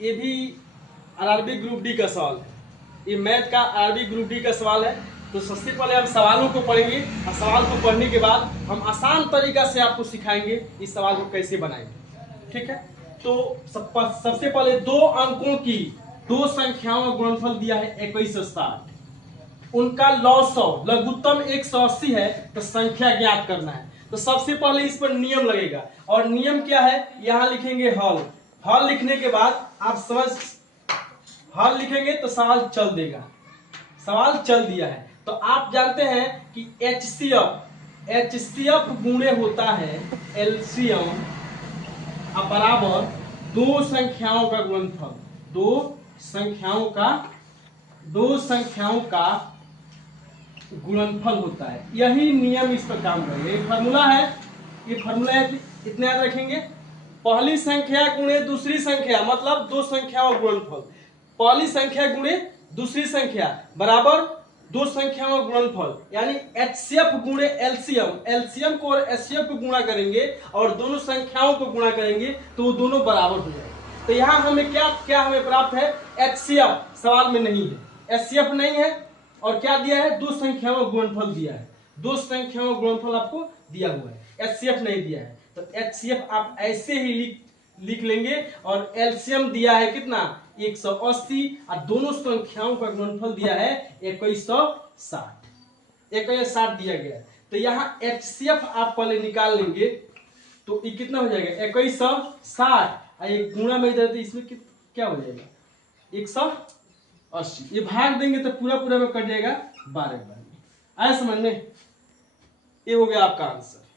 ये भी RRB group D का सवाल है, ये मैथ का आरआरबी ग्रुप डी का सवाल है। तो सबसे पहले हम सवालों को पढ़ेंगे और सवाल को पढ़ने के बाद हम आसान तरीका से आपको सिखाएंगे इस सवाल को कैसे बनाएंगे। ठीक है, तो सबसे पहले 2 अंकों की 2 संख्याओं का गुणनफल दिया है 21 और 60, उनका लॉग 100, लघुत्तम 180 है, तो संख्या ज्ञात करना है। तो सबसे पहले इस पर नियम लगेगा, और नियम क्या है, यहां लिखेंगे हल। हल लिखने के बाद आप हल लिखेंगे तो सवाल चल देगा, सवाल चल दिया है। तो आप जानते हैं कि एचसीएफ गुणे होता है एलसीएम बराबर 2 संख्याओं का गुणनफल, 2 संख्याओं का गुणनफल होता है। यही नियम इस पर काम करेगा। ये फार्मूला है, इतने याद रखेंगे। पहली संख्या गुणे दूसरी संख्या मतलब 2 संख्याओं का गुणनफल, पहली संख्या गुणे दूसरी संख्या बराबर 2 संख्याओं का गुणनफल, यानी एचसीएफ गुणे एलसीएम, एलसीएम को और एचसीएफ को गुणा करेंगे और दोनों संख्याओं को गुणा करेंगे तो वो दोनों बराबर हो जाएंगे। तो यहाँ हमें क्या हमें प्राप्त है, एचसीएफ सवाल में नहीं है, एचसीएफ नहीं है, और क्या दिया है, 2 संख्याओं का गुणनफल दिया है, 2 संख्याओं का गुणनफल आपको दिया हुआ है, एचसीएफ नहीं दिया है। तो एचसीएफ आप ऐसे ही लिख लेंगे, और एलसीएम दिया है कितना, 180, और दोनों संख्याओं का गुणनफल दिया है 2160 दिया गया है। तो यहाँ एचसीएफ आप पहले निकाल लेंगे तो ये कितना हो जाएगा, 2160, और एक गुणा में इधर, तो इसमें क्या हो जाएगा, 180। ये भाग देंगे तो पूरा में कट जाएगा 12 बार में। आया समझ में, ये हो गया आपका आंसर।